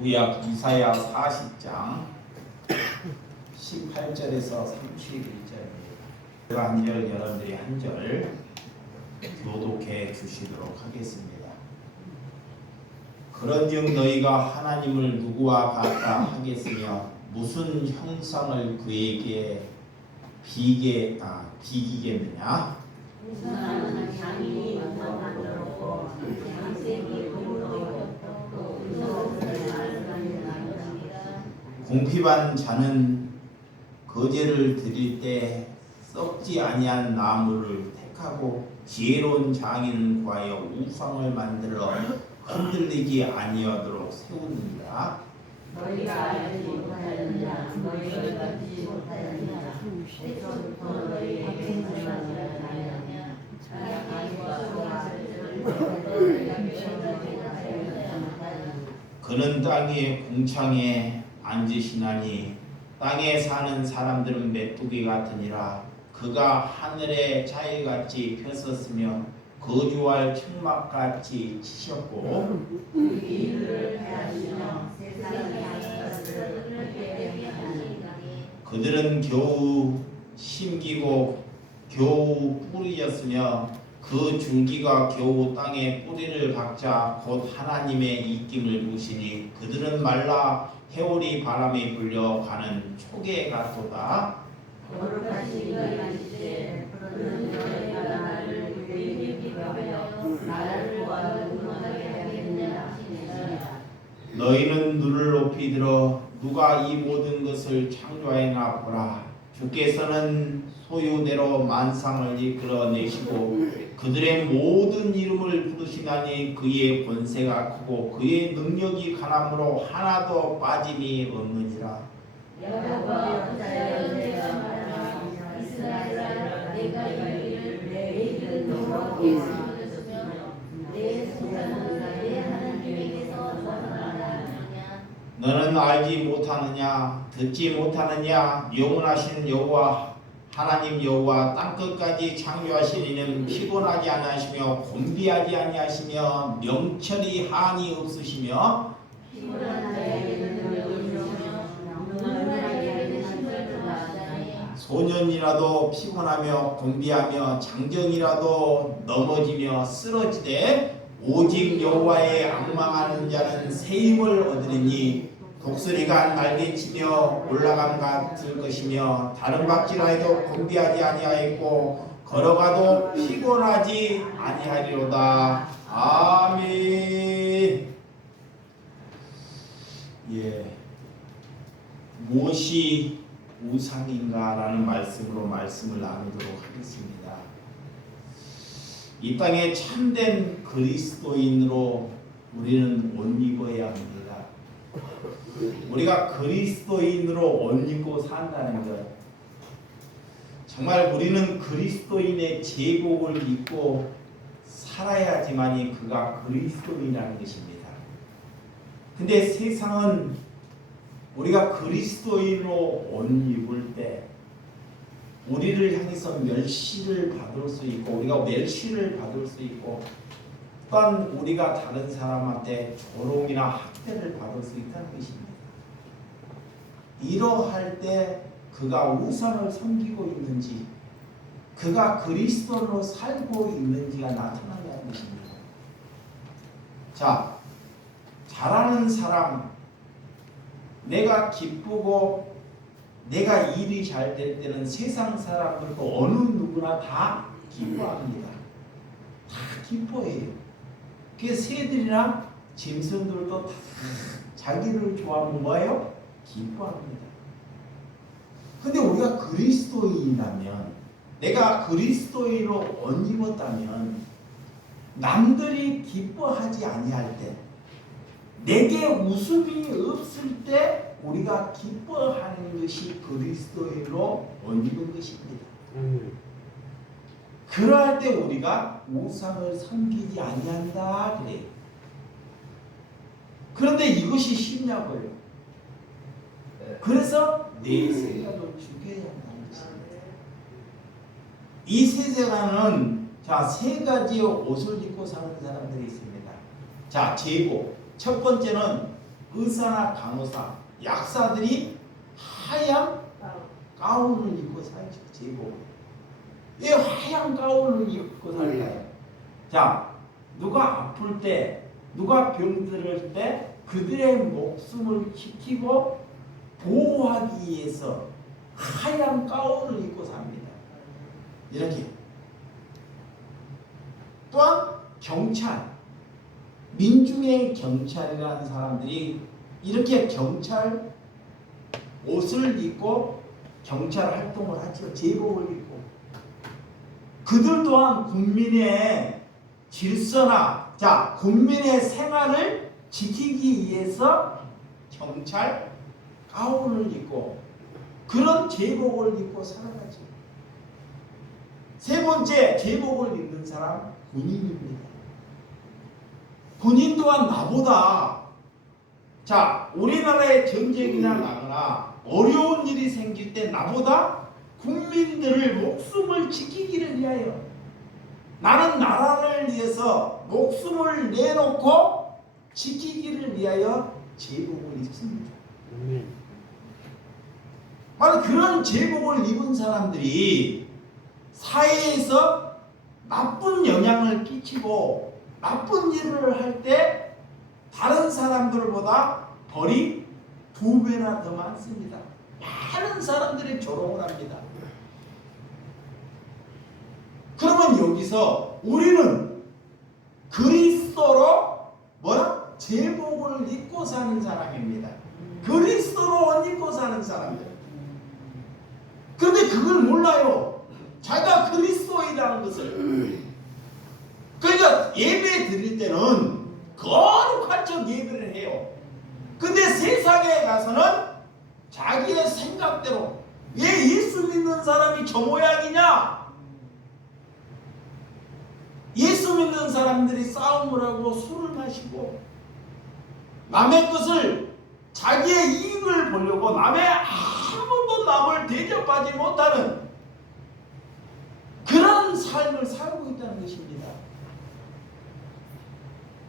구약 이사야 40장 18절에서 31절입니다. 한 절 여러분들이 한 절 교독해 주시도록 하겠습니다. 그런즉 너희가 하나님을 누구와 같다 하겠으며 무슨 형상을 그에게 비기겠느냐? 우상은 장인이 만들었고 장색이 금으로 궁핍한 자는 거제를 드릴 때 썩지 아니한 나무를 택하고 지혜로운 장인은 구하여 우상을 만들어 흔들리지 아니하도록 세우느니라. 너희가 알지 못하였느냐 너희가 듣지 못하였느냐 애초부터 너희에게 말하지 아니하냐 그는 땅의 궁창에 앉으시나니 땅에 사는 사람들은 메뚜기 같으니라. 그가 하늘의 자일같이 폈었으며 거주할 청막같이 치셨고 이를 패하시며 세상의 것을 깨끗하니 그들은 겨우 심기고 겨우 뿌리였으며 그 줄기가 겨우 땅에 뿌리를 박자 곧 하나님의 입김을 부시니 그들은 말라 해오리 바람에 불려가는 초계 같도다. 거룩하신 너희가 그는 너희가 나를 위히 비교하여 나를 구하여 응원하게 하겠느냐 하시니라. 너희는 눈을 높이 들어 누가 이 모든 것을 창조하였나 보라. 주께서는 소유대로 만상을 이끌어내시고 그들의 모든 이름을 부르시나니 그의 권세가 크고 그의 능력이 강함으로 하나도 빠짐이 없느니라. 여호와 자여 내가 말하며 이스라엘아 내가 너희를 내 이름으로 예수였으며 내 소자는 내 하나님에게서 전하느냐. 너는 알지 못하느냐 듣지 못하느냐 영원하신 여호와 하나님 여호와 땅끝까지 창조하신 이는 피곤하지 아니하시며 곤비하지 아니하시며 명철이 한이 없으시며 피곤한 자에게는 능력이 주시며 눈을 자에게는 힘을 더하시나니 소년이라도 피곤하며 곤비하며 장정이라도 넘어지며 쓰러지되 오직 여호와의 앙망하는 자는 새 힘을 얻으리니 독수리가 날개치며 올라감 같을 것이며 다른 박질하여도 곤비하지 아니하였고 걸어가도 피곤하지 아니하리로다. 아멘. 무엇이 우상인가라는 말씀으로 말씀을 나누도록 하겠습니다. 이 땅에 참된 그리스도인으로 우리는 옷 입어야 합니다. 우리가 그리스도인으로 옷 입고 산다는 것, 정말 우리는 그리스도인의 제복을 입고 살아야지만이 그가 그리스도인이라는 것입니다. 근데 세상은 우리가 그리스도인으로 옷 입을 때 우리를 향해서 멸시를 받을 수 있고 우리가 멸시를 받을 수 있고 또한 우리가 다른 사람한테 조롱이나 학대를 받을 수 있다는 것입니다. 이러할 때 그가 우상을 섬기고 있는지 그가 그리스도로 살고 있는지가 나타난다는 것입니다. 자, 잘하는 사람, 내가 기쁘고 내가 일이 잘 될 때는 세상 사람들도 어느 누구나 다 기뻐합니다. 다 기뻐해요. 그 새들이나 짐승들도 다 자기를 좋아하면 뭐예요? 기뻐합니다. 근데 우리가 그리스도인이라면, 내가 그리스도인으로 옷 입었다면 남들이 기뻐하지 아니할 때, 내게 웃음이 없을 때 우리가 기뻐하는 것이 그리스도인으로 옷 입은 것입니다. 그러할 때 우리가 우상을 섬기지 아니한다 그래요. 그런데 이것이 쉽냐고요. 그래서 내 생각을 죽여야 한다는 것입니다. 이 세상에는 세 가지의 옷을 입고 사는 사람들이 있습니다. 자, 제복. 첫 번째는 의사나 간호사, 약사들이 하얀 가운을 입고 살죠. 제복. 왜 하얀 가운을 입고 살까요? 자, 누가 아플 때, 누가 병들을 때 그들의 목숨을 지키고 보호하기 위해서 하얀 가운을 입고 삽니다. 이렇게. 또한 경찰, 민중의 경찰이라는 사람들이 이렇게 경찰 옷을 입고 경찰 활동을 하죠. 제복을 입고. 그들 또한 국민의 질서나 국민의 생활을 지키기 위해서 경찰 가운을 입고 그런 제복을 입고 살아가죠. 세 번째, 제복을 입는 사람 군인입니다. 군인 또한 나보다 우리나라에 전쟁이나 나거나 어려운 일이 생길 때 나보다 국민들을 목숨을 지키기를 위하여 나는 나라를 위해서 목숨을 내놓고 지키기를 위하여 제복을 입습니다. 바로 그런 제복을 입은 사람들이 사회에서 나쁜 영향을 끼치고 나쁜 일을 할 때 다른 사람들보다 벌이 2배나 더 많습니다. 많은 사람들이 조롱을 합니다. 그러면 여기서 우리는 그리스도로 제복을 입고 사는 사람입니다. 그리스도로 옷 입고 사는 사람들. 그런데 그걸 몰라요. 자기가 그리스도인이라는 것을. 그러니까 예배 드릴 때는 거룩한 척 예배를 해요. 근데 세상에 가서는 자기의 생각대로 왜 예수 믿는 사람이 저 모양이냐? 예수 믿는 사람들이 싸움을 하고 술을 마시고 남의 것을 자기의 이익을 보려고 남의 아무도 남을 대접하지 못하는 그런 삶을 살고 있다는 것입니다.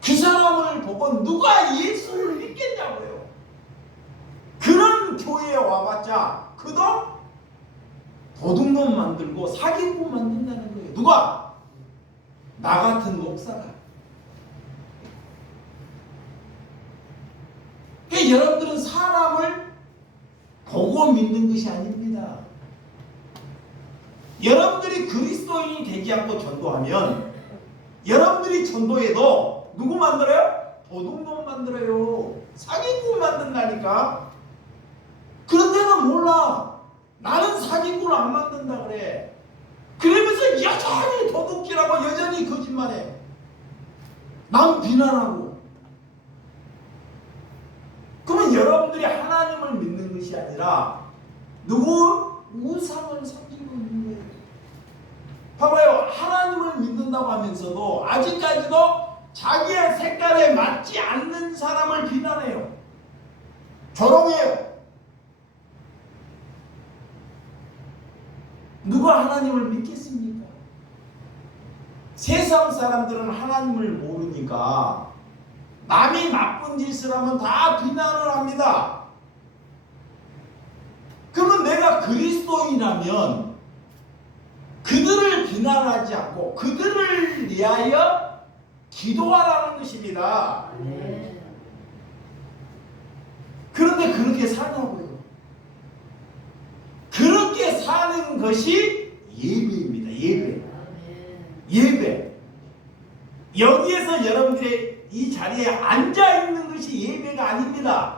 그 사람을 보고 누가 예수를 믿겠냐고요. 그런 교회에 와봤자 그도 도둑놈 만들고 사기꾼 만든다는 거예요. 누가? 나 같은 목사가. 그러니까 여러분들은 사람을 보고 믿는 것이 아닙니다. 여러분들이 그리스도인이 되지 않고 전도하면 여러분들이 전도해도 누구 만들어요? 도둑놈 만들어요. 사기꾼 만든다니까. 그런데는 몰라. 나는 사기꾼 안 만든다 그래. 그러면서 여전히 도둑질하고 여전히 거짓말해. 남 비난하고. 그러면 여러분들이 하나님을 믿는 것이 아니라 누구 우상을 섬기고 있는 거예요. 봐봐요. 하나님을 믿는다고 하면서도 아직까지도 자기의 색깔에 맞지 않는 사람을 비난해요. 조롱해요. 누가 하나님을 믿겠습니까? 세상 사람들은 하나님을 모르니까 남이 나쁜 짓을 하면 다 비난을 합니다. 그러면 내가 그리스도인이라면 그들을 비난하지 않고 그들을 위하여 기도하라는 것입니다. 그런데 그렇게 사냐고요. 그렇게 사는 것이 예배입니다. 예배. 여기에서 여러분들의 이 자리에 앉아 있는 것이 예배가 아닙니다.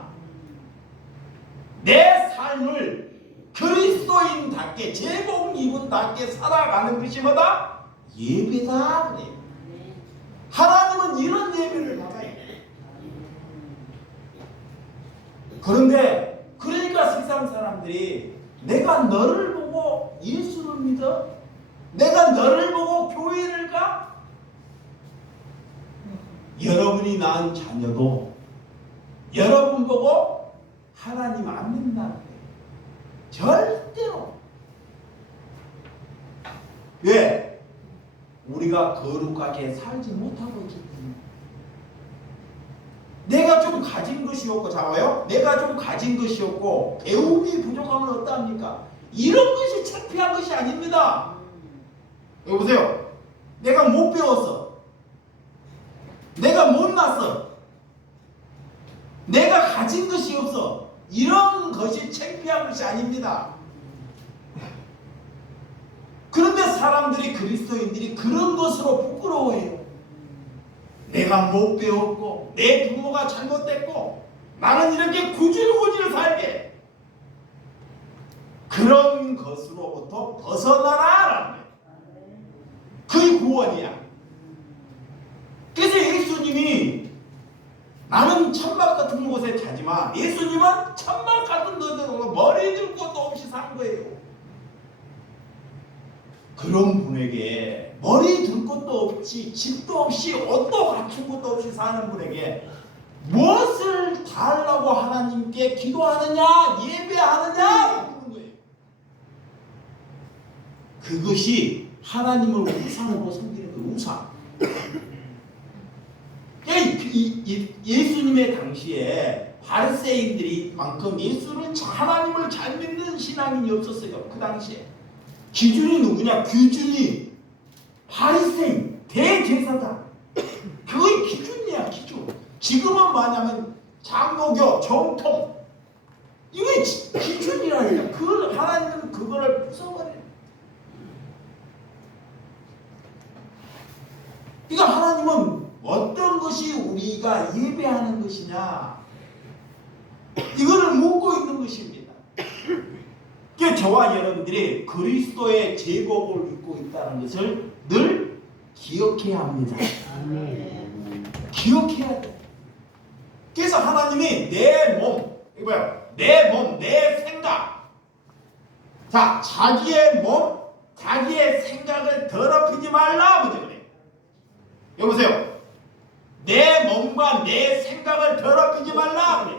내 삶을 그리스도인답게 제복 입은답게 살아가는 것이 뭐다? 예배다. 그래요. 하나님은 이런 예배를 받아요. 그런데 그러니까 세상 사람들이 내가 너를 보고 예수를 믿어? 내가 너를 보고 교회를 가? 여러분이 낳은 자녀도 여러분 보고 하나님 안 믿는다는 거예요. 절대로. 왜? 우리가 거룩하게 살지 못하고 있기 때문에. 내가 좀 가진 것이었고 자와요. 내가 좀 가진 것이었고 배움이 부족하면 어떠합니까? 이런 것이 창피한 것이 아닙니다. 여기 보세요. 내가 못 배웠어. 내가 못났어. 내가 가진 것이 없어. 이런 것이 창피한 것이 아닙니다. 그런데 사람들이 그리스도인들이 그런 것으로 부끄러워해요. 내가 못 배웠고 내 부모가 잘못됐고 나는 이렇게 구질구질 살게. 그런 것으로부터 벗어나라라는 거예요. 그게 구원이야. 그래서 예수님이 나는 천막 같은 곳에 자지만 예수님은 천막 같은 데로 머리 들 곳도 없이 산 거예요. 그런 분에게 머리 들 것도 없이 집도 없이 옷도 갖춘 것도 없이 사는 분에게 무엇을 달라고 하나님께 기도하느냐 예배하느냐 묻는 거예요. 그것이 하나님을 우상으로 섬기는 거예요. 우상. 예수님의 당시에 바리새인들이만큼 하나님을 잘 믿는 신앙인이 없었어요. 그 당시에 기준이 누구냐? 기준이 바리새인 대제사장. 그게 기준이야. 기준. 지금은 뭐냐면 장로교 정통. 이게 기준이라니까. 그걸 하나님은 그거를 부숴버려요. 그러니까 하나님은 어떤 것이 우리가 예배하는 것이냐 이거를 묻고 있는 것입니다. 그러니까 저와 여러분들이 그리스도의 제복을 입고 있다는 것을 늘 기억해야 합니다. 기억해야 돼. 그래서 하나님이 내 몸, 내 몸, 내 생각, 자 자기의 몸, 자기의 생각을 더럽히지 말라 그래. 여보세요. 내 몸과 내 생각을 더럽히지 말라 그래.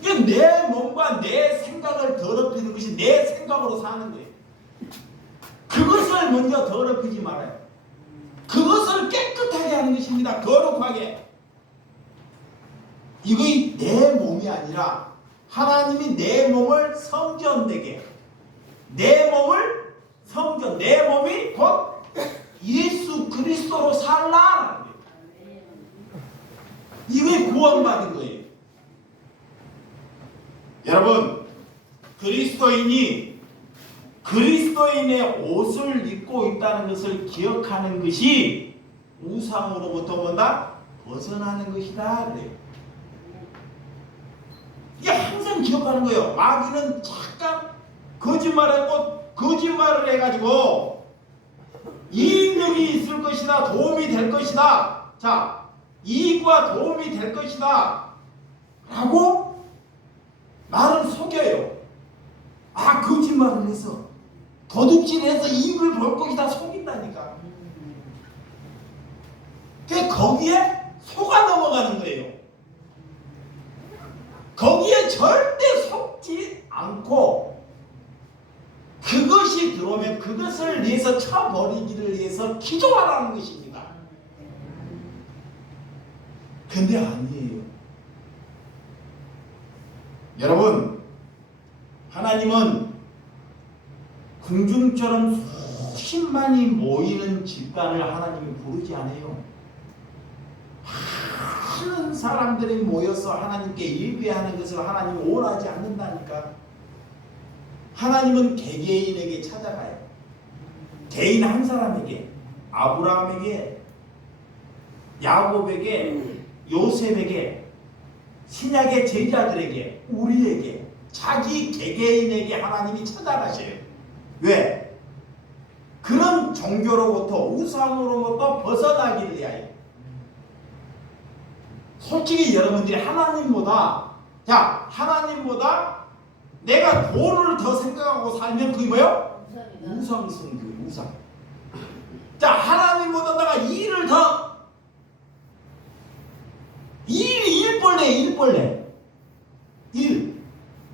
이게 내 몸과 내 생각을 더럽히는 것이 내 생각으로 사는 거예요. 그것을 먼저 더럽히지 말아요. 그것을 깨끗하게 하는 것입니다. 거룩하게. 이게 내 몸이 아니라 하나님이 내 몸을 성전되게, 내 몸을 성전, 내 몸이 곧 예수 그리스도로 살라라는 거예요. 이게 구원받은 거예요. 여러분, 그리스도인의 옷을 입고 있다는 것을 기억하는 것이 우상으로부터 뭐다? 벗어나는 것이다 그래요. 이게 항상 기억하는 거예요. 마귀는 잠깐 거짓말을 해가지고 이익력이 있을 것이다. 도움이 될 것이다. 자, 이익과 도움이 될 것이다. 라고 나를 속여요. 아, 거짓말을 해서 도둑질해서 이익을 볼 것이다. 속인다니까. 그래서 거기에 속아 넘어가는 거예요. 거기에 절대 속지 않고 그것이 들어오면 그것을 위해서 쳐버리기를 위해서 기도하라는 것입니다. 근데 아니에요. 여러분, 하나님은 궁중처럼 수십만이 모이는 집단을 하나님이 부르지 않아요. 많은 사람들이 모여서 하나님께 예배하는 것을 하나님이 원하지 않는다니까. 하나님은 개개인에게 찾아가요. 개인 한 사람에게, 아브라함에게, 야곱에게, 요셉에게, 신약의 제자들에게, 우리에게, 자기 개개인에게 하나님이 찾아가셔요. 왜? 그런 종교로부터, 우상으로부터 벗어나기를 위하여. 솔직히 여러분들이 하나님보다 내가 돈을 더 생각하고 살면 그게 뭐예요? 우상성교, 우상. 자, 하나님보다 내가 일을 더 일벌레.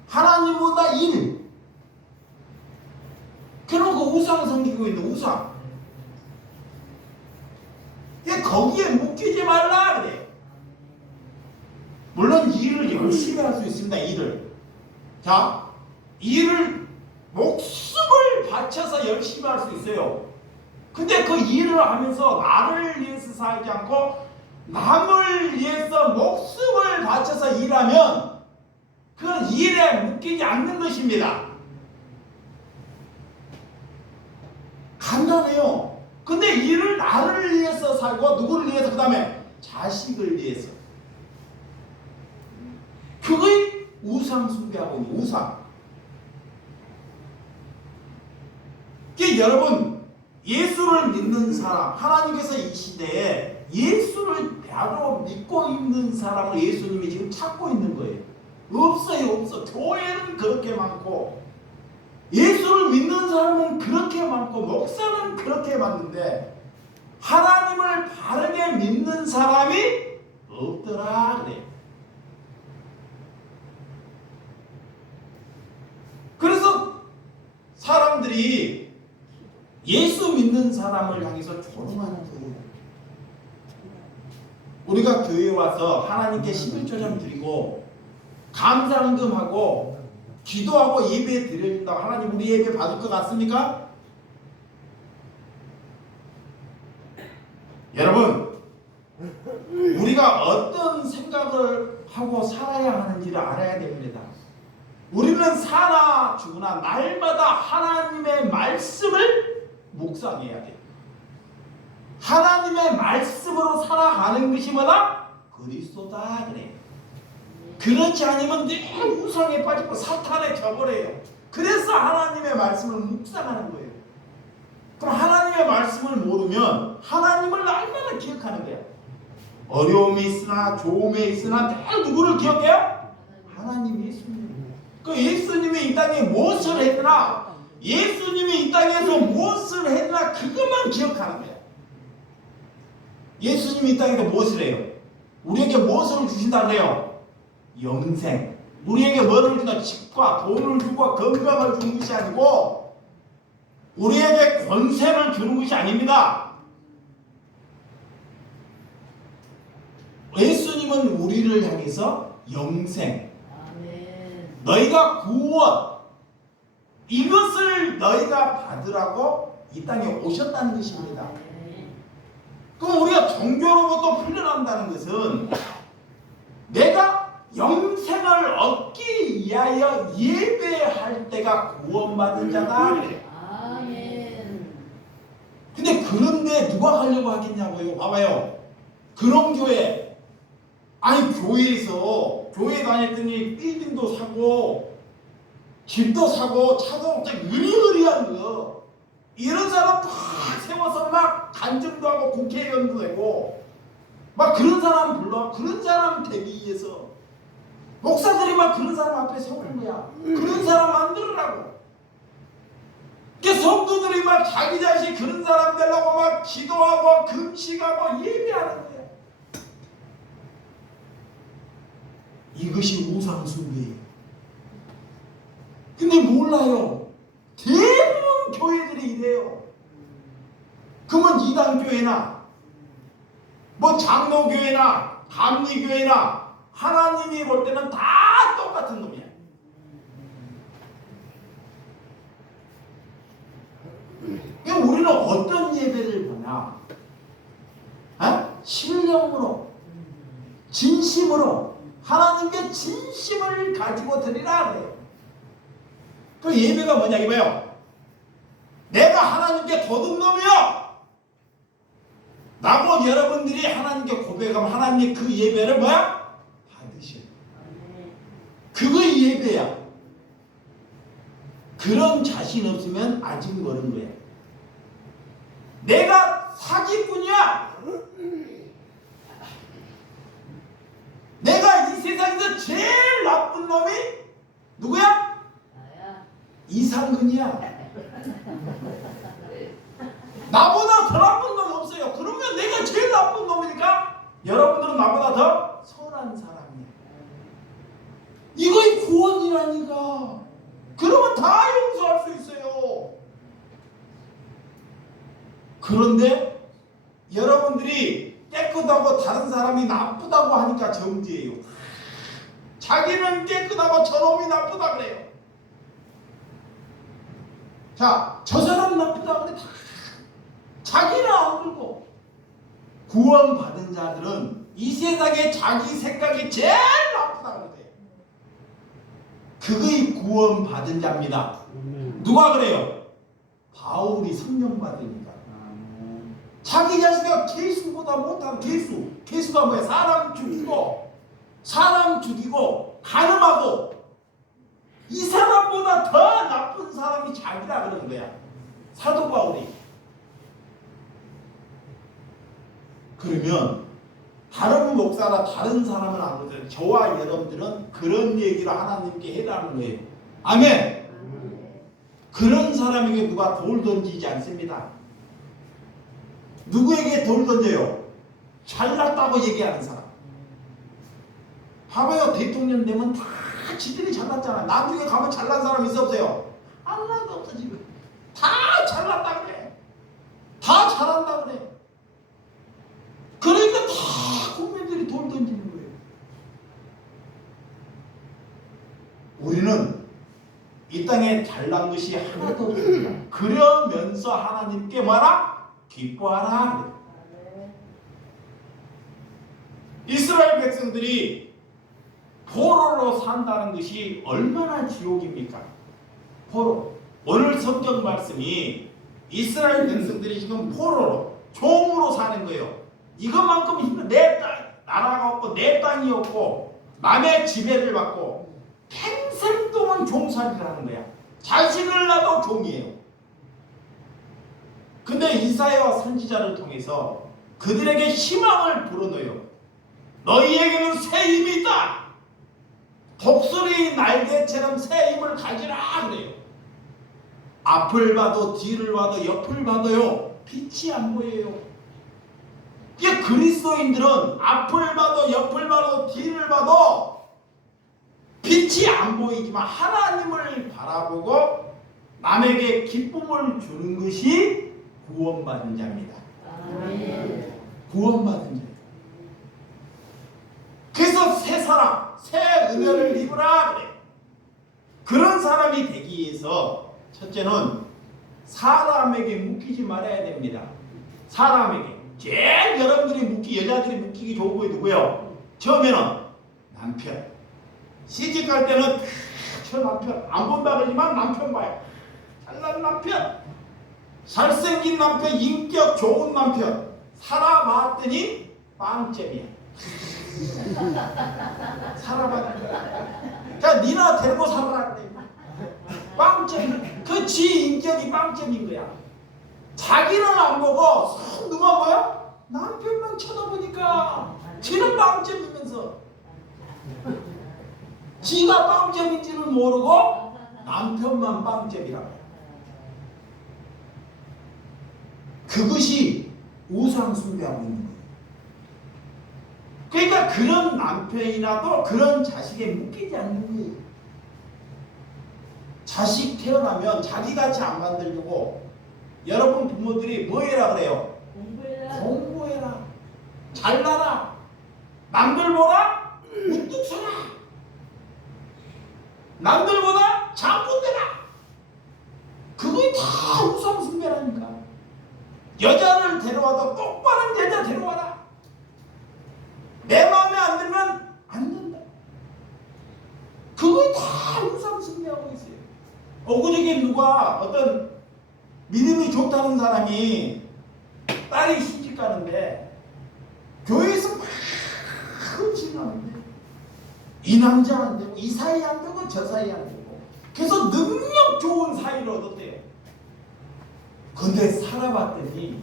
하나님보다 일. 그러고 우상 섬기고 있는 우상. 거기에 묶이지 말라 그래. 물론 일을 열심히 할 수 있습니다. 일을. 자, 일을 목숨을 바쳐서 열심히 할 수 있어요. 근데 그 일을 하면서 나를 위해서 살지 않고 남을 위해서 목숨을 바쳐서 일하면 그건 일에 묶이지 않는 것입니다. 간단해요. 근데 일을 나를 위해서 살고 누구를 위해서 그 다음에 자식을 위해서 그거의 우상 숭배하고 있는 우상. 여러분 예수를 믿는 사람 하나님께서 이 시대에 예수를 바로 믿고 있는 사람을 예수님이 지금 찾고 있는 거예요. 없어요. 없어. 교회는 그렇게 많고 예수를 믿는 사람은 그렇게 많고 목사는 그렇게 많은데 하나님을 바르게 믿는 사람이 없더라 그래요. 그래서 사람들이 예수 믿는 사람을 향해서 조롱하는 거예요. 우리가 교회에 와서 하나님께 11조점 드리고 감사헌금하고 기도하고 예배 드려준다고 하나님 우리 예배 받을 것 같습니까? 여러분 우리가 어떤 생각을 하고 살아야 하는지를 알아야 됩니다. 우리는 사나 죽으나 날마다 하나님의 말씀을 묵상해야 돼요. 하나님의 말씀으로 살아가는 것이 뭐다? 그리스도다 그래요. 그렇지 않으면 늘 우상에 빠지고 사탄에 져버려요. 그래서 하나님의 말씀을 묵상하는 거예요. 그럼 하나님의 말씀을 모르면 하나님을 얼마나 기억하는 거예요? 어려움이 있으나 좋음이 있으나 늘 누구를 기억해요? 하나님 예수님. 그 예수님이 이 땅에 무엇을 했으나 예수님이 이 땅에서 무엇을 했나 그것만 기억하는 거예요. 예수님이 이 땅에서 무엇을 해요? 우리에게 무엇을 주신다 그래요? 영생. 우리에게 뭐를 주나? 집과 돈을 주고 건강을 주는 것이 아니고 우리에게 권세를 주는 것이 아닙니다. 예수님은 우리를 향해서 영생, 너희가 구원 이것을 너희가 받으라고 이 땅에 오셨다는 것입니다. 그럼 우리가 종교로부터 풀려난다는 것은 내가 영생을 얻기 위하여 예배할 때가 구원받은 자다. 근데 그런데 누가 가려고 하겠냐고요. 봐봐요. 그런 교회 아니 교회에서 교회 다녔더니 빌딩도 사고 집도 사고 차도 으리으리한 거 이런 사람 다 세워서 막 간증도 하고 국회의원도 되고 막 그런 사람 불러 그런 사람 되기 위해서 목사들이 막 그런 사람 앞에 세우는 거야. 그런 사람 만들으라고. 그 성도들이 막 자기 자식 그런 사람 되려고 막 기도하고 금식하고 예배하는 거야. 이것이 우상숭배예요. 근데 몰라요. 대부분 교회들이 이래요. 그러면 이단교회나 뭐 장로교회나 감리교회나 하나님이 볼 때는 다 똑같은 놈이야. 그러니까 우리는 어떤 예배를 보냐? 신령으로 진심으로 하나님께 진심을 가지고 드리라 그래요. 그 예배가 뭐냐 이거예요. 내가 하나님께 도둑놈이요 라고 여러분들이 하나님께 고백하면 하나님이 그 예배를 뭐야? 받으셔. 그거 예배야. 그런 자신 없으면 아직 모르는 거야. 내가 사기꾼이야. 내가 이 세상에서 제일 나쁜 놈이 누구야? 이상근이야. 나보다 더 나쁜 놈 없어요. 그러면 내가 제일 나쁜 놈이니까 여러분들은 나보다 더 선한 사람이야. 이거의 구원이라니까. 그러면 다 용서할 수 있어요. 그런데 여러분들이 깨끗하고 다른 사람이 나쁘다고 하니까 정죄예요. 자기는 깨끗하고 저놈이 나쁘다 그래요. 자, 저 사람 나쁘다 그래. 자기는 안 그러고. 구원받은 자들은 이 세상에 자기 생각이 제일 나쁘다 그래요. 그거이 구원받은 자입니다. 누가 그래요? 바울이 성령 받으니까. 자기 자신가 개수보다 못한 개수. 개수가 뭐야? 사람 죽이고 간음하고 이 사람보다 더 나쁜 사람이 자기라 그러는 거야. 사도 바울이. 그러면 다른 목사나 다른 사람은 안 그러죠. 저와 여러분들은 그런 얘기를 하나님께 해라는 거예요. 아멘. 그런 사람에게 누가 돌 던지지 않습니다. 누구에게 돌 던져요? 잘났다고 얘기하는 사람. 봐봐요. 대통령 되면 다 지들이 잘났잖아. 나중에 가면 잘난 사람 있어 없어요? 하나도 없어 지금. 다 잘났다 그래. 다 잘한다 그래. 그러니까 다 국민들이 돌 던지는 거예요. 우리는 이 땅에 잘난 것이 하나도 없습니다. 그러면서 하나님께 뭐라? 기뻐하라. 이스라엘 백성들이 포로로 산다는 것이 얼마나 지옥입니까? 포로. 오늘 성경 말씀이 이스라엘 백성들이 지금 포로로 종으로 사는 거예요. 이것만큼 힘든 내 나라가 없고 내 땅이 없고 남의 지배를 받고 평생 동안 종살이를 하는 거야. 자신을 놔도 종이에요. 근데 이사야와 선지자를 통해서 그들에게 희망을 불어넣어요. 너희에게는 새 힘이 있다. 독수리 날개처럼 새 힘을 가지라 그래요. 앞을 봐도 뒤를 봐도 옆을 봐도요 빛이 안 보여요. 이게 그리스도인들은 앞을 봐도 옆을 봐도 뒤를 봐도 빛이 안 보이지만 하나님을 바라보고 남에게 기쁨을 주는 것이 구원받은 자입니다. 구원받은 자. 그래서 새 사람, 새 은혜를 입으라 그래. 그런 사람이 되기 위해서 첫째는 사람에게 묶이지 말아야 됩니다. 사람에게. 제일 여러분들이 여자들이 묶이기 좋은 거 누구예요? 처음에는 남편. 시집갈 때는 저 남편 안 본다 그러지만 남편 봐요. 잘난 남편, 잘생긴 남편, 인격 좋은 남편. 살아봤더니 빵점이야. 살아봤더니. 자, 니나 데리고 살아라 그래. 빵점. 그 지 인격이 빵점인 거야. 자기는 안 보고 누가 뭐야? 남편만 쳐다보니까 지는 빵점이면서 지가 빵점인지는 모르고 남편만 빵점이라고. 그것이 우상 숭배하고 있는 거예요. 그러니까 그런 남편이나도 그런 자식에 묶이지 않는 거예요. 자식 태어나면 자기같이 안 만들려고 여러분 부모들이 뭐 해라 그래요? 공부해라. 잘나라. 남들보다 우뚝 서라. 남들보다 장군되라. 그게 다 우상숭배라니까. 여자를 데려와도 똑바른 여자 데려와라. 내 마음에 안 들면 안 된다. 그게 다 우상숭배하고 있어요. 엊그저께 누가 어떤 믿음이 좋다는 사람이 딸이 시집 가는데 교회에서 막 헌신하는데 이 남자 안 되고 이 사이 안 되고 저 사이 안 되고 그래서 능력 좋은 사이를 얻었대요. 근데 살아봤더니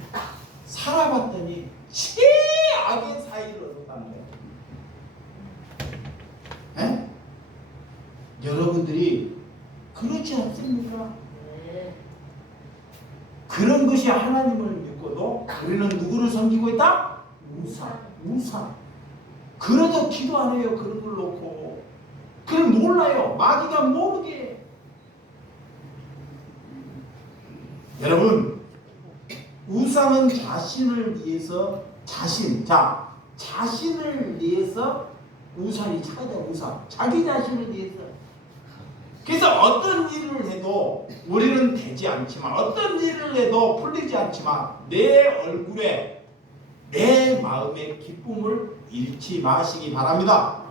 최악의 사이를 얻었다는 거예요. 에? 여러분들이 그렇지 않습니까? 그런 것이 하나님을 믿고도 우리는 누구를 섬기고 있다? 우상. 그래도 기도 안 해요. 그런 걸 놓고. 그럼 몰라요. 마귀가 모르게. 여러분, 우상은 자신을 위해서 자신을 위해서 우상이 찾아 우상. 자기 자신을 위해서. 그래서 어떤 일을 해도 우리는 되지 않지만 어떤 일을 해도 풀리지 않지만 내 얼굴에 내 마음의 기쁨을 잃지 마시기 바랍니다.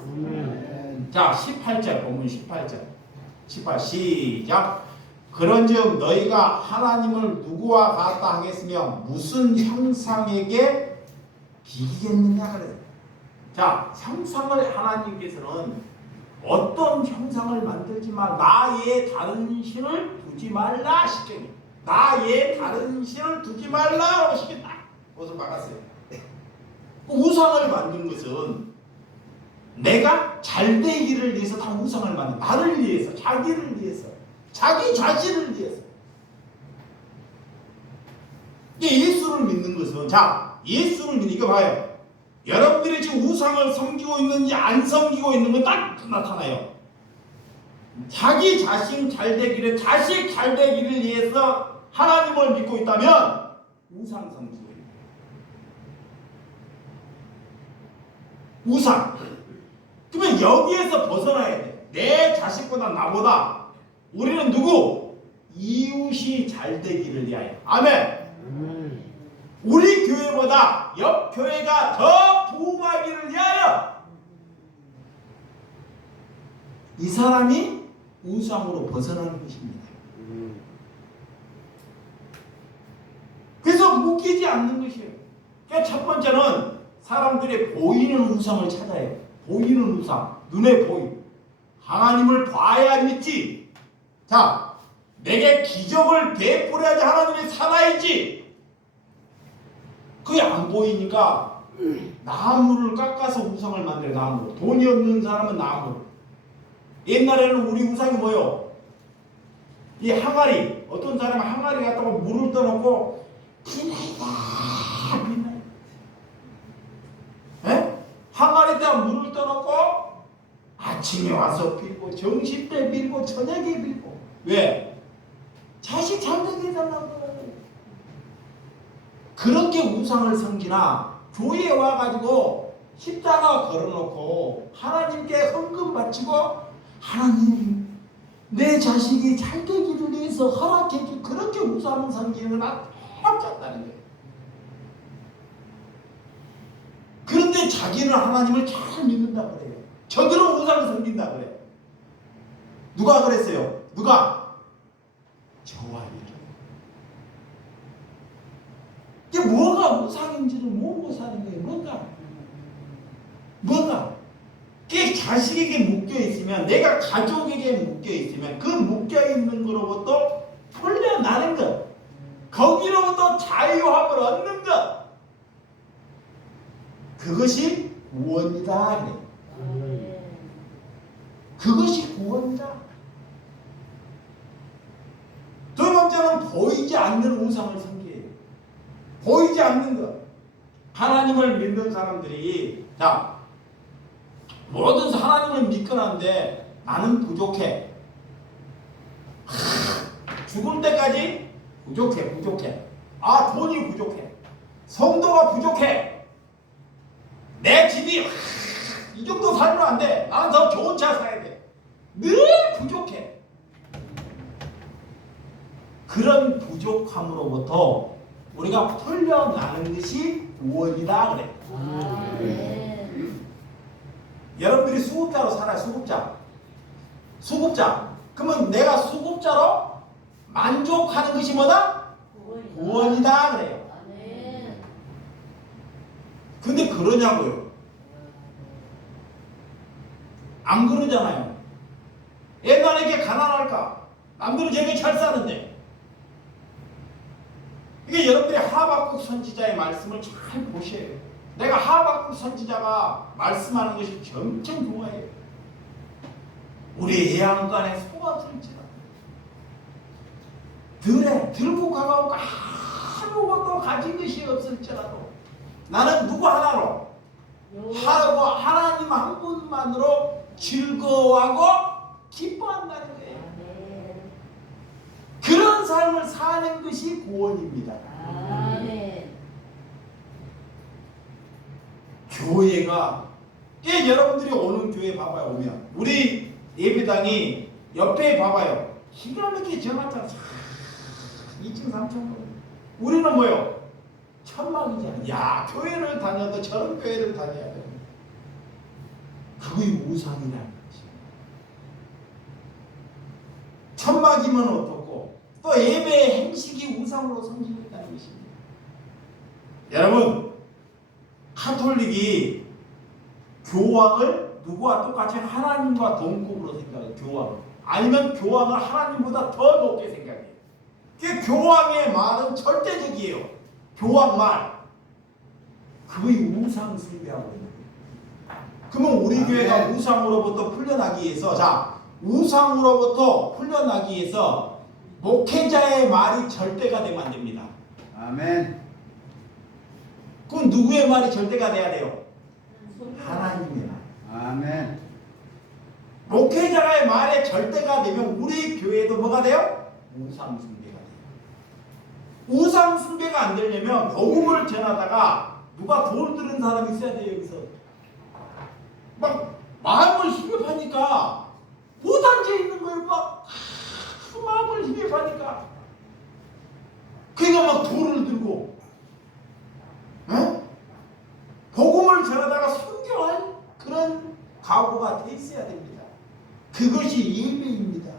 자 18절 본문 18절 18 시작. 그런즉 너희가 하나님을 누구와 같다 하겠으며 무슨 형상에게 비기겠느냐 그래. 자 형상을 하나님께서는 어떤 형상을 만들지 마. 나의 다른 신을 두지 말라 시켰니. 나의 다른 신을 두지 말라고 시켰다. 옷을 막았어요. 우상을 만든 것은 내가 잘 되기를 위해서 다 우상을 만든. 나를 위해서, 자기를 위해서, 자기 자신을 위해서. 예수를 믿는 것은 자 예수를 믿는 이거 봐요. 여러분들이 지금 우상을 섬기고 있는지 안 섬기고 있는 건 딱 나타나요. 자기 자신 잘 되기를, 자식 잘 되기를 위해서 하나님을 믿고 있다면 우상 섬기고 있는 거예요. 우상. 그러면 여기에서 벗어나야 돼. 내 자식보다 나보다 우리는 누구? 이웃이 잘 되기를 위하여. 아멘. 우리 교회보다 옆 교회가 더 부흥하기를 위하여. 이 사람이 우상으로 벗어나는 것입니다. 그래서 묶이지 않는 것이에요. 그러니까 첫 번째는 사람들의 보이는 우상을 찾아야 해요. 보이는 우상, 눈에 보이. 하나님을 봐야 믿지. 자, 내게 기적을 베풀어야지 하나님이 살아있지. 그게 안 보이니까 나무를 깎아서 우상을 만들어. 나무. 돈이 없는 사람은 나무. 옛날에는 우리 우상이 뭐요? 이 항아리. 어떤 사람은 항아리 갖다가 물을 떠놓고 빛나다 빛나요. 에? 항아리에다 물을 떠놓고 아침에 와서 빌고 점심때 빌고 저녁에 빌고. 왜? 자식 잘 되게 해달라고. 그렇게 우상을 섬기나 교회에 와가지고 십자가 걸어놓고 하나님께 헌금 바치고 하나님 내 자식이 잘 되기를 위해서 허락해 주. 그렇게 우상을 섬기는 건 똑같다는 거예요. 그런데 자기는 하나님을 잘 믿는다 그래요. 저들은 우상을 섬긴다 그래요. 누가 그랬어요? 누가? 저와 이게 뭐가 우상인지를 모르고 사는 거예요. 뭔가 그게 자식에게 묶여있으면, 내가 가족에게 묶여있으면 그 묶여있는 거로부터 풀려나는 것, 거기로부터 자유함을 얻는 것, 그것이 구원이다. 그것이 구원이다. 두 번째는 보이지 않는 우상을 섬기는. 보이지 않는 것. 하나님을 믿는 사람들이 자 뭐든 하나님을 믿거나는데 나는 부족해. 죽을 때까지 부족해. 아 돈이 부족해. 성도가 부족해. 내 집이 이 정도 살면 안 돼. 나는 더 좋은 차 사야 돼. 늘 부족해. 그런 부족함으로부터 우리가 풀려나는 것이 구원이다 그래. 여러분들이 수급자로 살아요. 수급자. 그러면 내가 수급자로 만족하는 것이 뭐다? 구원이다 그래요. 근데 그러냐고요? 안 그러잖아요. 옛날에 이렇게 가난할까? 남들은 저렇게 잘 사는데. 이게 여러분들이 하박국 선지자의 말씀을 잘 보셔야 돼요. 내가 하박국 선지자가 말씀하는 것이 엄청 좋아해요. 우리 애양간에 소가 들지라. 들에 들고 가가고 아무것도 가진 것이 없을지라도 나는 누구 하나로 하나님 한 분만으로 즐거워하고 기뻐한다는 거예요. 그런 삶을 사는 것이 구원입니다. 교회가 예, 여러분들이 오는 교회 봐봐요. 오면 우리 예배당이 옆에 봐봐요. 기가 막히게 정확하잖아. 2층 3층. 우리는 뭐요? 천막이잖아. 야, 교회를 다녀도 저런 교회를 다녀야 돼. 그게 우상이라는 거지. 천막이면 어떻고 또 예배의 행식이 우상으로 성질된다는 것입니다. 여러분, 카톨릭이 교황을 누구와 똑같이 하나님과 동급으로 생각해요. 교황. 아니면 교황을 하나님보다 더 높게 생각해요. 그 교황의 말은 절대적이에요. 교황 말. 그의 우상 숭배하고 있는 거예요. 그러면 우리 교회가 우상으로부터 풀려나기 위해서, 자, 우상으로부터 풀려나기 위해서 목회자의 말이 절대가 되면 안 됩니다. 아멘. 그럼 누구의 말이 절대가 돼야 돼요? 하나님의 말. 아멘. 목회자의 말에 절대가 되면 우리 교회도 뭐가 돼요? 우상 숭배가 돼요. 우상 숭배가 안 되려면 복음을 전하다가 누가 돈 들은 사람이 있어야 돼요. 여기서 막 마음을 힘입하니까 못 앉아 있는 거예요. 막 마음을 힘입하니까 그러니까 막 돌을 들고, 에? 복음을 전하다가 순교할 그런 각오가 돼 있어야 됩니다. 그것이 예배입니다.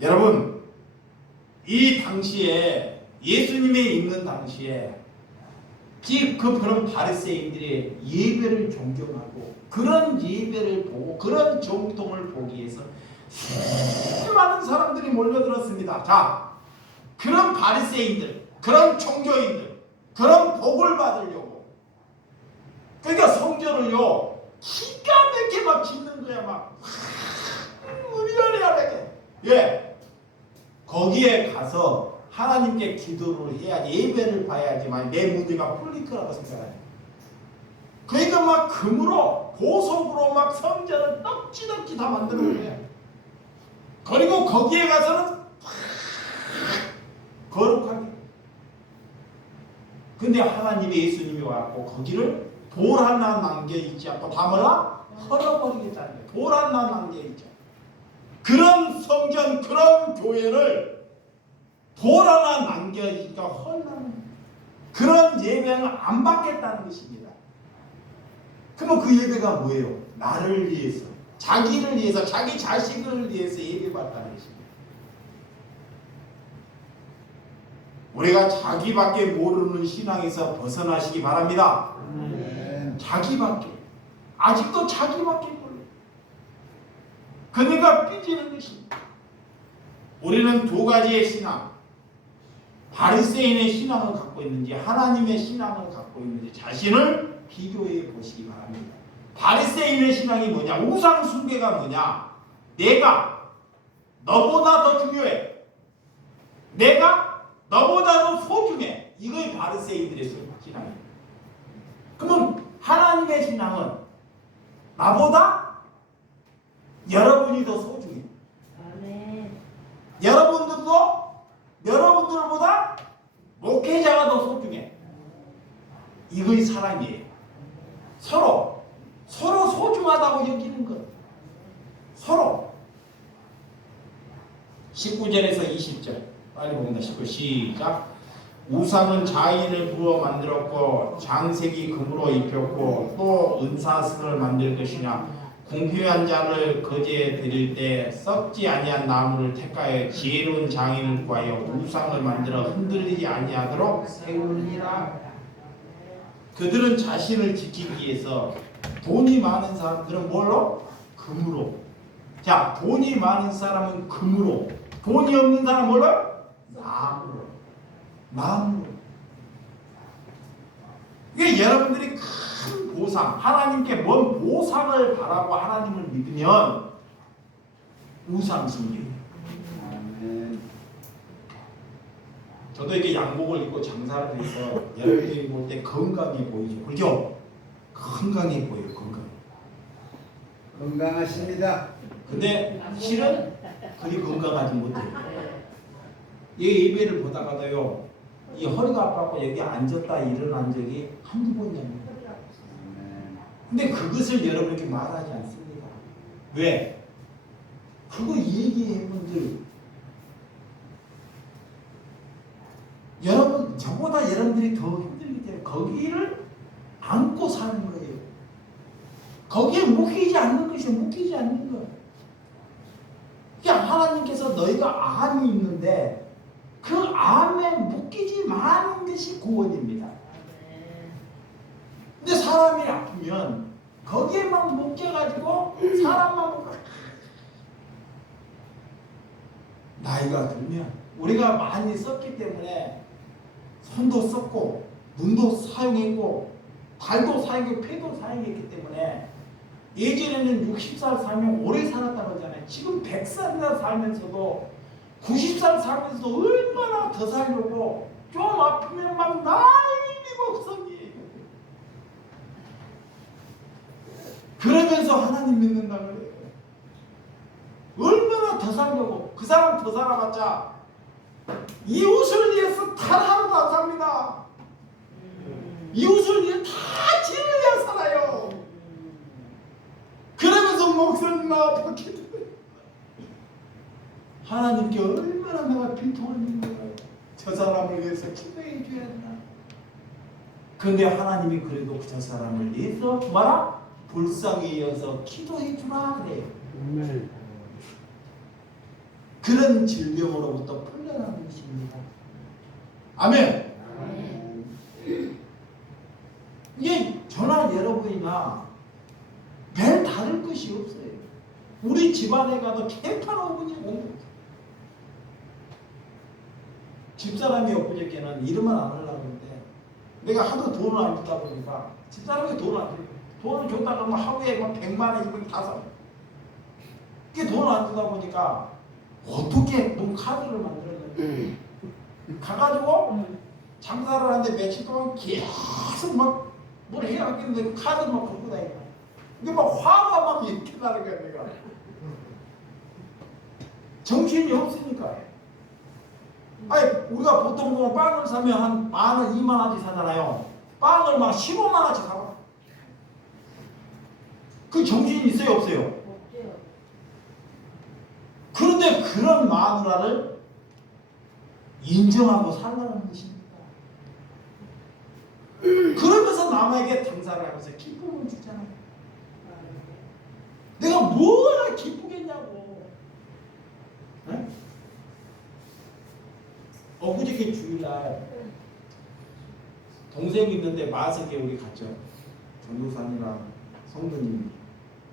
여러분, 이 당시에 예수님이 있는 당시에 그런 바리새인들의 예배를 존경하고 그런 예배를 보고 그런 정통을 보기 위해서 수많은 사람들이 몰려들었습니다. 자, 그런 바리새인들, 그런 종교인들, 그런 복을 받으려고, 그러니까 성전을요 기가 막히게 막 짓는 거야. 막 의리하게. 예, 거기에 가서 하나님께 기도를 해야지, 예배를 봐야지만 내 문제가 풀릴 거라고 생각해요. 그러니까 막 금으로 보석으로 막 성전을 떡지덕지 다 만드는 거예요. 그리고 거기에 가서는 거룩하게. 근데 하나님의 예수님이 와갖고 거기를 돌 하나 남겨있지 않고 다 뭐라? 헐어버리겠다는 거예요. 돌 하나 남겨있지 않고. 그런 성전, 그런 교회를 돌 하나 남겨있으니까 헐나는 그런 예배는 안 받겠다는 것입니다. 그러면 그 예배가 뭐예요? 나를 위해서, 자기를 위해서, 자기 자식을 위해서 예배받다는 것입니다. 우리가 자기밖에 모르는 신앙에서 벗어나시기 바랍니다. 자기밖에, 아직도 자기밖에 몰라요. 그러니까 삐지는 것입니다. 우리는 두 가지의 신앙, 바리새인의 신앙을 갖고 있는지 하나님의 신앙을 갖고 있는지 자신을 비교해 보시기 바랍니다. 바리새인의 신앙이 뭐냐? 우상 숭배가 뭐냐? 내가 너보다 더 중요해. 내가 너보다 더 소중해. 이거의 바리새인들의 신앙이에요. 그러면 하나님의 신앙은 나보다 여러분이 더 소중해. 아멘. 여러분들보다 목회자가 더 소중해. 이거의 사랑이에요. 서로 소중하다고 여기는 것. 서로. 19절에서 20절 빨리 봅니다. 19절 시작. 우상은 자인을 부어 만들었고 장색이 금으로 입혔고 또 은사슬을 만들 것이냐. 궁핍한 자를 거제에 드릴 때 썩지 아니한 나무를 택하여 지혜로운 장인을 구하여 우상을 만들어 흔들리지 아니하도록 세우느니라. 그들은 자신을 지키기 위해서 돈이 많은 사람들은 뭘로? 금으로. 자, 돈이 많은 사람은 금으로, 돈이 없는 사람은 뭘로? 나무로. 이게 여러분들이 큰 보상, 하나님께 뭔 보상을 바라고 하나님을 믿으면 우상 숭배예요. 저도 이렇게 양복을 입고 장사를 해서 여러분들이 볼 때 건강해 보이죠, 그죠? 건강해 보여요, 건강하십니다. 근데 실은 그리 건강하지 못해요. 이 예배를 보다가도요, 이 허리가 아파서 여기 앉았다 일어난 적이 한두 번이 아니에요. 근데 그것을 여러분에게 말하지 않습니다. 왜? 그거 얘기해 분들 여러분 저보다 여러분들이 더 힘들기 때문에 거기를 안고 사는 거예요. 거기에 묶이지 않는 것이 묶이지 않는 거. 그러니까 하나님께서 너희가 암이 있는데 그 암에 묶이지 마는 것이 구원입니다. 근데 사람이 아프면 거기에만 묶여가지고 사람만 묶어. 나이가 들면 우리가 많이 썼기 때문에 손도 썼고 눈도 사용했고 발도 사용했고 폐도 사용했기 때문에 예전에는 60살 살면 오래 살았다고 하잖아요. 지금 100살이나 살면서도 90살 살면서도 얼마나 더 살려고 좀 아프면 막 난리고 성이 그러면서 하나님 믿는다 그래요. 얼마나 더 살려고 그 사람 더 살아봤자 이웃을 위해서 단 하루도 안 삽니다. 이웃을 위해 다 죄를 위해 살아요. 그러면서 목소리만 아프게 돼요. 하나님께 얼마나 내가 비통을 믿는 거예요. 저 사람을 위해서 기도해 줘야 한다. 그런데 하나님이 그래도 저 사람을 위해서 뭐라? 불쌍히 여서 기도해 주라 그래요. 그런 질병으로부터 풀려나는 것입니다. 아멘. 이게 저나 여러분이나 별 다를 것이 없어요. 우리 집안에 가도 개판 어머니 공부. 집사람이 엊그저께는 이름은 안 하려고 했는데 내가 하도 돈을 안 주다 보니까 집사람이 돈을 안 줘요. 돈을 줬다 그러면 하루에 막 100만 원, 200만 다 사. 이게 돈을 안 주다 보니까 어떻게 뭔 카드를 만들었는지 가가지고 장사를 하는데 며칠 동안 계속 막 뭘 해야 하겠는데 카드를 막 걷고 다니고 이게 막 화가 막 이렇게 나는 거야 내가. 정신이 없으니까. 아니 우리가 보통 보면 빵을 사면 한 10,000원, 20,000원치 사잖아요. 빵을 막 15,000원치 사봐. 그 정신이 있어요 없어요? 그런데 그런 마누라를 인정하고 살라는 것입니다. 그러면서 남에게 당사를 하면서 기쁨을 주잖아요. 내가 뭐가 기쁘겠냐고. 네? 엊그저께 주일날 동생이 있는데 마석에 우리 갔죠. 전도사님이랑 성도님이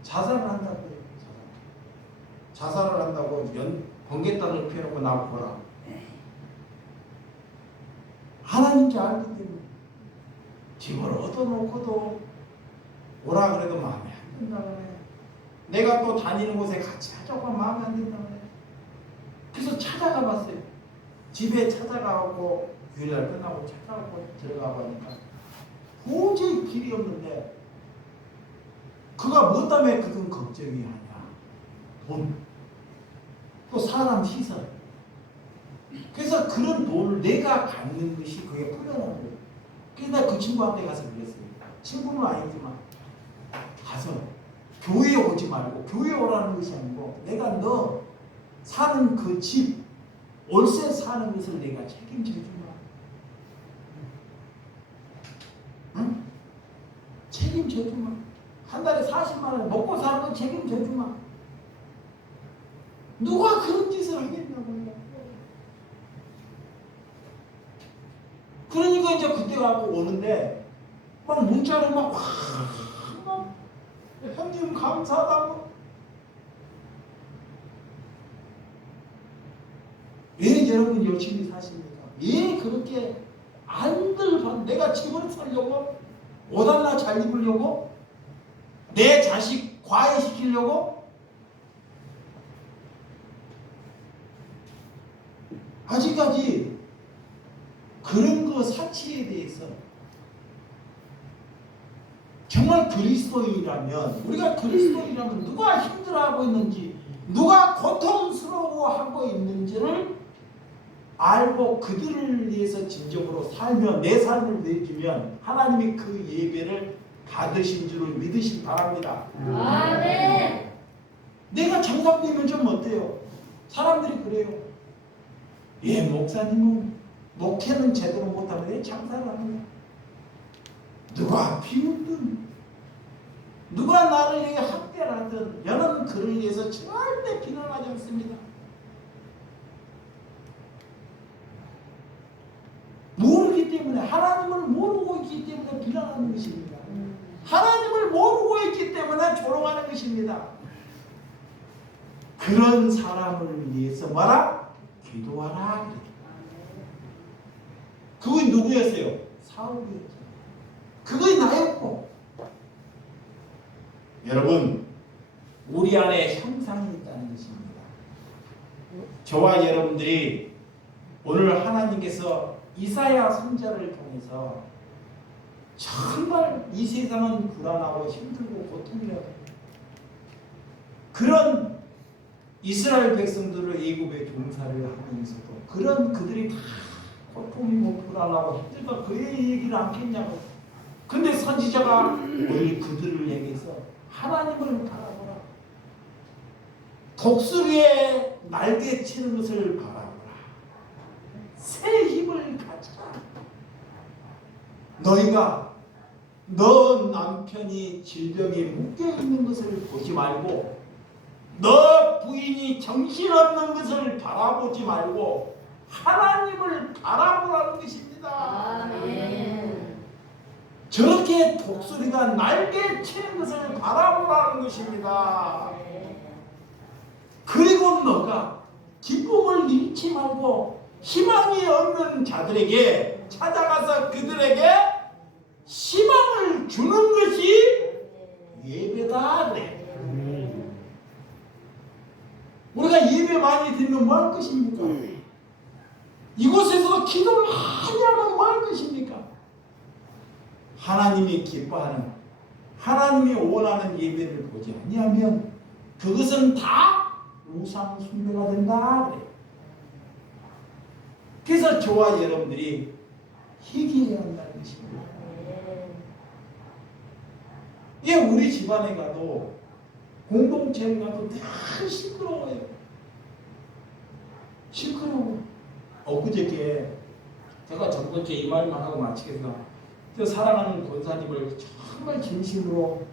자살을 한다고 해요. 자살을 한다고 번개탄을 펴놓고 나보고 보라. 하나님께 알기 때문에 집을 얻어놓고도 오라 그래도 마음에 안 든다 그래. 내가 또 다니는 곳에 같이 하자고 하면 마음에 안 든다 그래. 그래서 찾아가 봤어요. 집에 찾아가고 유일날 끝나고 찾아가고 들어가 보니까 도저히 길이 없는데 그가 뭐 때문에 그런 걱정이 하냐. 돈. 또 사람 시설. 그래서 그런 돈을 내가 갖는 것이 그게 풀려나는 거예요. 그래서 내가 그 친구한테 가서 그랬어요. 친구는 아니지만 가서 교회에 오지 말고 교회에 오라는 것이 아니고 내가 너 사는 그 집 월세 사는 것을 내가 책임져 주마. 응? 책임져 주마. 한 달에 40만 원 먹고 사는 건 책임져 주마. 누가 그런 짓을 하겠냐고요. 그러니까 이제 그때 가고 오는데 막 문자로 막 형님 감사하다고. 왜 여러분 열심히 사십니까? 왜 그렇게 안들 내가 집을 살려고 옷 하나 잘 입으려고 내 자식 과외시키려고 아직까지 그런 거 사치에 대해서 정말 그리스도인이라면 우리가 그리스도인이라면 누가 힘들어하고 있는지 누가 고통스러워하고 있는지를 알고 그들을 위해서 진정으로 살며 내 삶을 내주면 하나님이 그 예배를 받으신 줄을 믿으시기 바랍니다. 아멘. 내가 장사되면 좀 어때요? 사람들이 그래요. 예, 목사님은 목회는 제대로 못하면 왜 장사를 합니다. 누가 비웃든 누가 나를 위해 학대하든 저는 그를 위해서 절대 비난하지 않습니다. 모르기 때문에, 하나님을 모르고 있기 때문에 비난하는 것입니다. 하나님을 모르고 있기 때문에 조롱하는 것입니다. 그런 사람을 위해서 뭐라? 기도하라. 그건 누구였어요? 사울이었죠. 그건 나였고. 여러분, 우리 안에 형상이 있다는 것입니다. 저와 여러분들이 오늘 하나님께서 이사야 선지자를 통해서 정말 이 세상은 불안하고 힘들고 고통이라고 그런 이스라엘 백성들을 애굽에 종사를 하면서도 그런 그들이 다 고통이고 불안하고 힘들다 그 얘기를 않겠냐고. 근데 선지자가 오늘 그들을 향해서 하나님을 바라보라. 독수리의 날개 치는 것을 바라보라. 새 힘을 가져라. 너희가 너 남편이 질병에 묶여있는 것을 보지 말고 너 부인이 정신없는 것을 바라보지 말고 하나님을 바라보라는 것입니다. 아멘. 저렇게 독수리가 날개 치는 것을 바라보라는 것입니다. 그리고 너가 기쁨을 잃지 말고 희망이 없는 자들에게 찾아가서 그들에게 희망을 주는 것이 예배다. 그래. 우리가 예배 많이 드리면 뭐 할 것입니까? 이곳에서 기도를 많이 하면 뭐 할 것입니까? 하나님이 기뻐하는, 하나님이 원하는 예배를 보지 아니하면 그것은 다 우상 숭배가 된다. 그래. 그래서 저와 여러분들이 회개해야 한다는 것입니다. 예, 우리 집안에 가도 공동체에 가도 다 시끄러워요. 시끄러워. 엊그저께 제가 전번째 이 말만 하고 마치겠습니다. 저 사랑하는 권사님을 정말 진심으로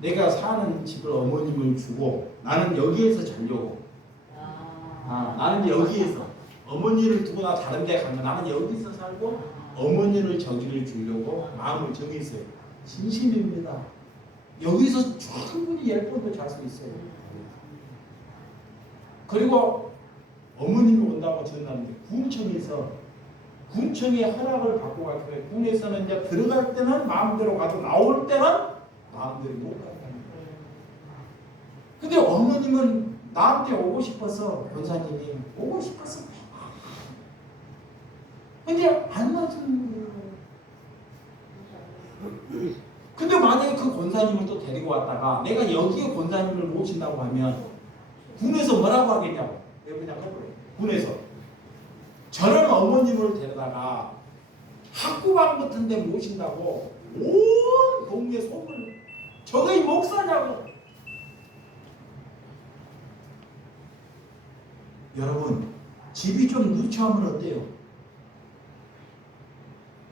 내가 사는 집을 어머님을 주고 나는 여기에서 자려고. 나는 여기에서 어머니를 두고 나 다른 데 가면 나는 여기서 살고 어머니를 저기를 주려고 마음을 정했어요. 진심입니다. 여기서 충분히 10번도 잘 수 있어요. 그리고 어머님이 온다고 전화하는데 군청의 허락을 받고 갈 거예요. 군에서는 이제 들어갈 때는 마음대로 가도 나올 때는 마음대로 못 간다는 거예요. 근데 어머님은 나한테 오고 싶어서 권사님이 오고 싶어서 근데 안 맞는 거예요. 근데 만약에 그 권사님을 또 데리고 왔다가 내가 여기에 권사님을 모신다고 하면 군에서 뭐라고 하겠냐고. 왜 그냥 해보래. 군에서 저런 어머님을 데려다가 학구방 같은 데 모신다고 온 동네 소문을 저게 목사냐고. 여러분 집이 좀 누추하면 어때요?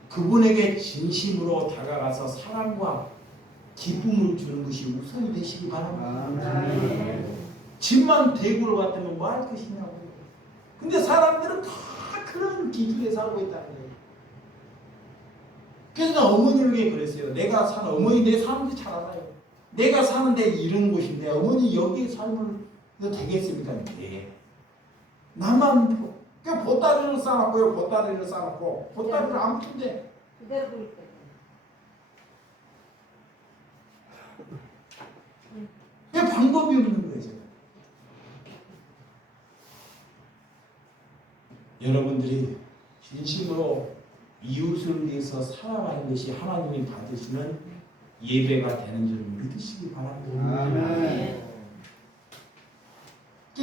그분에게 진심으로 다가가서 사랑과 기쁨을 주는 것이 우선이 되시기 바랍니다. 집만 대구로 갔다면 뭐 할 것이냐고. 근데 사람들은 다 그런 기준에 살고 있다는 거예요. 그래서 어머니에게 그랬어요. 내가 사는 어머니 내 사는데 잘 알아요. 내가 사는데 이런 곳인데 어머니 여기 살면 되겠습니까? 네. 나만 그러니까 보따리를 쌓았고요. 보따리를 쌓았고 보따리를 안 푼대. 그대로 있대. 왜 방법이 없는 거예요, 제가. 여러분들이 진심으로 이웃을 위해서 살아가는 것이 하나님이 받으시는 예배가 되는 줄 믿으시기 바랍니다. 아멘.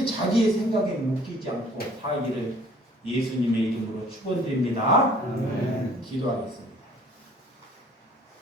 자기의 생각에 묶이지 않고 살기를 예수님의 이름으로 축원드립니다. 아멘. 기도하겠습니다.